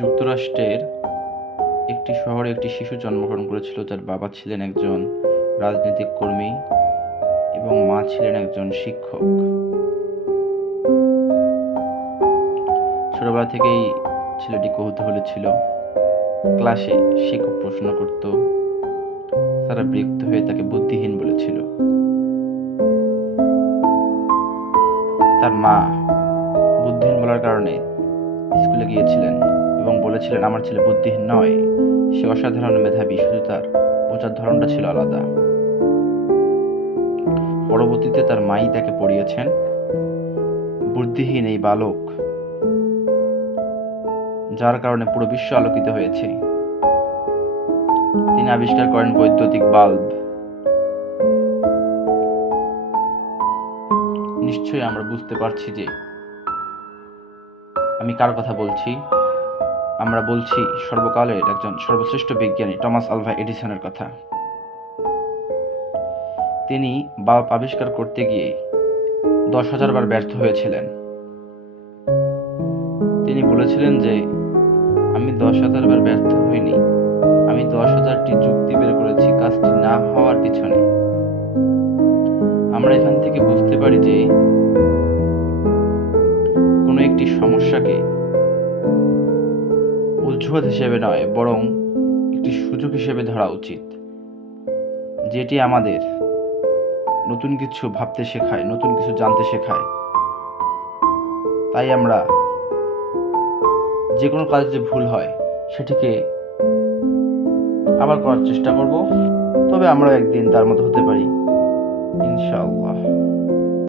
যুক্তরাষ্ট্রের একটি শহরে একটি শিশু জন্মগ্রহণ করেছিল, যার বাবা ছিলেন একজন রাজনৈতিক কর্মী এবং মা ছিলেন একজন শিক্ষক। ছোটবেলা থেকেই ছেলেটি কৌতূহলী ছিল। ক্লাসে শিক্ষক প্রশ্ন করত, তারা বিরক্ত হয়ে তাকে বুদ্ধিহীন বলেছিল। তার মা বুদ্ধিহীন বলার কারণে স্কুলে গিয়েছিলেন এবং বলেছিলেন, আমার ছেলে বুদ্ধিহীন নয়, সে অসাধারণ মেধাবী, শুধু তার বোঝার ধরনটা ছিল আলাদা। পরবর্তীতে তার মাই তাকে পড়িয়েছেন, বুদ্ধিহীন এই বালক, যার কারণে পুরো বিশ্ব আলোকিত হয়েছে। তিনি আবিষ্কার করেন বৈদ্যুতিক বাল্ব। নিশ্চয়ই আমরা বুঝতে পারছি যে আমি কার কথা বলছি। আমরা বলছি সর্বকালের একজন সর্বশ্রেষ্ঠ বিজ্ঞানী টমাস আলভা এডিসনের কথা। তিনি বাল্ব আবিষ্কার করতে গিয়ে 10,000 বার ব্যর্থ হয়েছিলেন। তিনি বলেছিলেন যে আমি 10,000 বার ব্যর্থ হইনি, আমি 10,000টি যুক্তি বের করেছি কাজটি না হওয়ার পিছনে। আমরা এখান থেকে বুঝতে পারি যে কোনো একটি সমস্যাকে অজুহাত হিসেবে নয়, বরং একটি সুযোগ হিসেবে ধরা উচিত, যেটি আমাদের নতুন কিছু ভাবতে শেখায়, নতুন কিছু জানতে শেখায়। তাই আমরা যে কোনো কাজ যদি ভুল হয় সেটিকে আবার করার চেষ্টা করব, তবে আমরা একদিন তার মতো হতে পারি, ইনশাআল্লাহ।